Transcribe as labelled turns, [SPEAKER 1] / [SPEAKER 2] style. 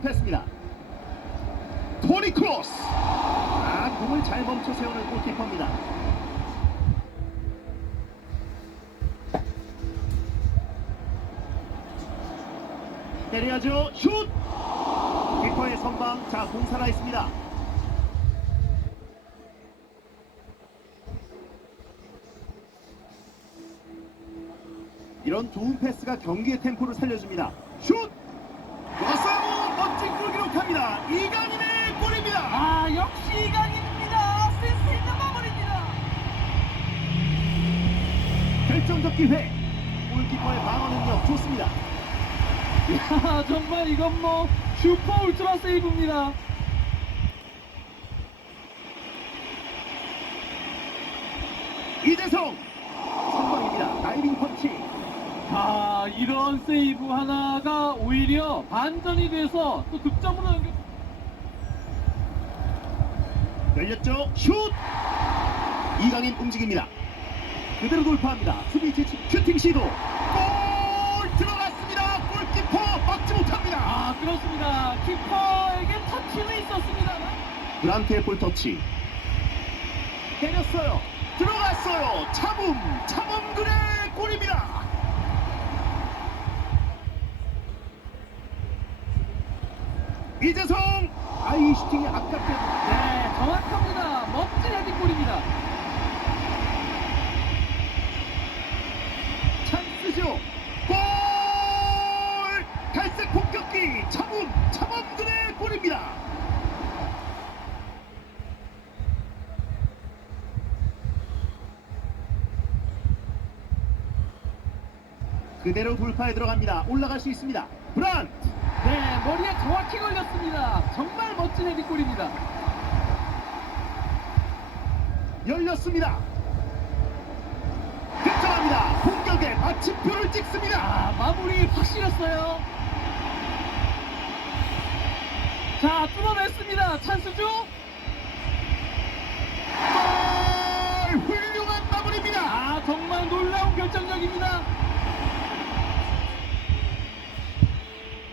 [SPEAKER 1] 패스입니다. 토니 크로스. 아, 공을 잘 멈춰 세우는 골키퍼입니다. 때려야죠. 슛! 키퍼의 선방. 자, 공 살아 있습니다. 이런 좋은 패스가 경기의 템포를 살려줍니다. 슛! 기록합니다. 이강인의 골입니다.
[SPEAKER 2] 아 역시 이강인입니다. 센스 있는 마무리입니다.
[SPEAKER 1] 결정적 기회. 골키퍼의 방어 능력 좋습니다.
[SPEAKER 2] 야 정말 이건 뭐 슈퍼 울트라 세이브입니다.
[SPEAKER 1] 이재성 선방입니다. 다이빙 펀치.
[SPEAKER 2] 아 이런 세이브 하나가 오히려 반전이 돼서 또 득점으로 연결.
[SPEAKER 1] 열렸죠. 슛! 이강인 움직입니다. 그대로 돌파합니다. 수비 지치 슈팅 시도. 골 들어갔습니다. 골키퍼 막지 못합니다.
[SPEAKER 2] 아 그렇습니다. 키퍼에게 터치는 있었습니다.
[SPEAKER 1] 브란트의 볼 터치. 때렸어요. 들어갔어요. 차붐, 차범근의 골입니다. 이재성, 아이 슈팅이 아깝게
[SPEAKER 2] 네 정확합니다. 멋진 헤딩골입니다.
[SPEAKER 1] 찬스죠. 골! 갈색 폭격기 차붐, 차범근의 골입니다. 그대로 돌파에 들어갑니다. 올라갈 수 있습니다. 브란트
[SPEAKER 2] 네 머리에 정확히 걸렸습니다. 정말 멋진 헤딩골입니다.
[SPEAKER 1] 열렸습니다. 득점합니다. 공격에 마침표를 찍습니다.
[SPEAKER 2] 아, 마무리 확실했어요. 자, 뚫어냈습니다. 찬스죠?